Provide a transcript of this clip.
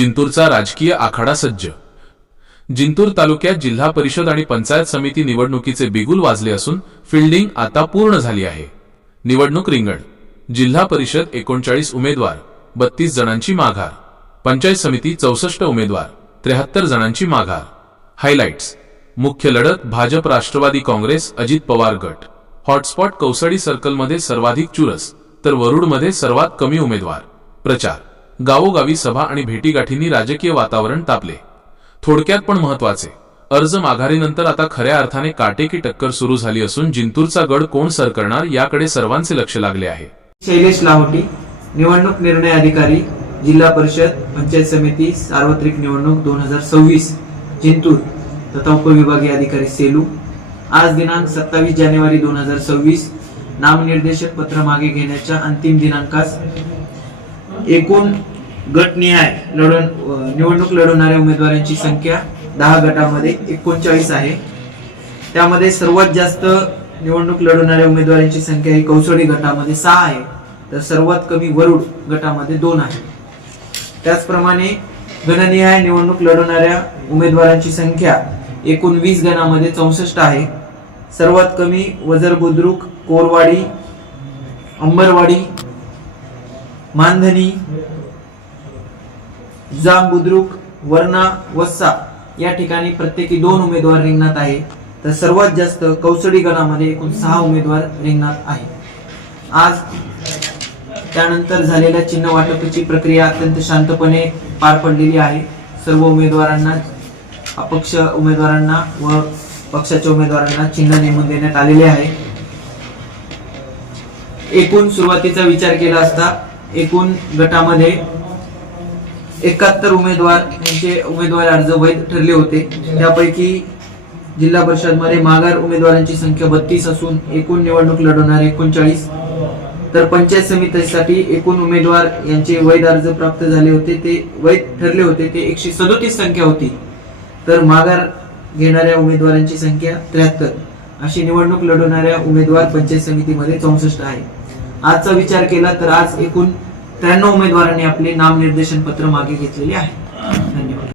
जिंतूरचा राजकीय आखाडा सज्ज। जिंतूर तालुक्यात जिल्हा परिषद आणि पंचायत समिती निवडणुकीचे बिगुल वाजले असून फिल्डिंग आता पूर्ण झाली आहे। निवडणूक रिंगण। जिल्हा परिषद 39 उमेदवार, 32 जणांची माघार। पंचायत समिती 64 उमेदवार, 73 जणांची माघार। हायलाइट्स। मुख्य लढत भाजप राष्ट्रवादी काँग्रेस अजित पवार गट। हॉटस्पॉट कौसडी सर्कलमध्ये सर्वाधिक चुरस, तर वरुडमध्ये सर्वात कमी उमेदवार। प्रचार। गावोगावी सभा आणि भेटीगाठींनी राजकीय वातावरण तापले। थोडक्यात पण महत्वाचे, अर्ज माघारीनंतर आता खऱ्या अर्थाने काटेकी टक्कर सुरू झाली असून जिंतूरचा गड कोण सर करणार याकडे सर्वांचे लक्ष लागले आहे। शैलेश लाहोटी, निवडणूक निर्णय अधिकारी, जिल्हा परिषद पंचायत समिती सार्वत्रिक निवडणूक 2026 जिंतूर तथा उपविभागीय अधिकारी सेलू। आज दिनांक 27 जानेवारी 2026 नामनिर्देशन पत्र मागे घेण्याच्या अंतिम दिनांकास एकूण गटनिहाय निवडणूक लढवणाऱ्या उमेदवारांची संख्या 10 गटामध्ये 39 आहे। त्यामध्ये सर्वात जास्त निवडणूक लढवणाऱ्या उमेदवारांची संख्या ही कौसडी गटामध्ये 6 आहे, तर सर्वात कमी वरुड गटामध्ये 2 आहे। त्याचप्रमाणे गणनिहाय निवडणूक लढवणाऱ्या उमेदवारांची संख्या एकूण 20 गणामध्ये 64 आहे। सर्वात कमी वजर बुद्रुक, कोरवाडी, अंबरवाडी, मानधनी, जाम बुद्रुक, वरणा, वस्सा या ठिकाणी प्रत्येकी 2 उमेदवार रिंगणात आहे, तर सर्वात जास्त कौसडी गणामध्ये एकूण 6 उमेदवार रिंगणात आहे। आज त्यानंतर झालेल्या चिन्ह वाटपाची प्रक्रिया अत्यंत शांतपणे पार पडलेली आहे। सर्व उमेदवारांना, अपक्ष उमेदवारांना व पक्षाच्या उमेदवारांना चिन्ह नेमून देण्यात आलेले आहे। एकूण सुरुवातीचा विचार केला असता एकूण गटामध्ये 71 उमेदवार यांचे उमेदवारी अर्ज वैध ठरले होते। त्यापैकी जिल्हा परिषद मध्ये माघार उमेदवारांची संख्या 32 असून एकूण निवडणूक लढवणारे 39, तर पंचायत समितीसाठी एकूण उमेदवार यांचे वैध अर्ज प्राप्त झाले होते, ते वैध ठरले होते ते 137 संख्या होती, तर माघार घेणाऱ्या उमेदवारांची संख्या 73 अशी निवडणूक लढवणाऱ्या उमेदवार पंचायत समितीमध्ये 64 आहे। आजचा विचार केला तर आज एकूण 93 उमेदवारांनी आपले नामनिर्देशन पत्र मागे घेतलेले आहे।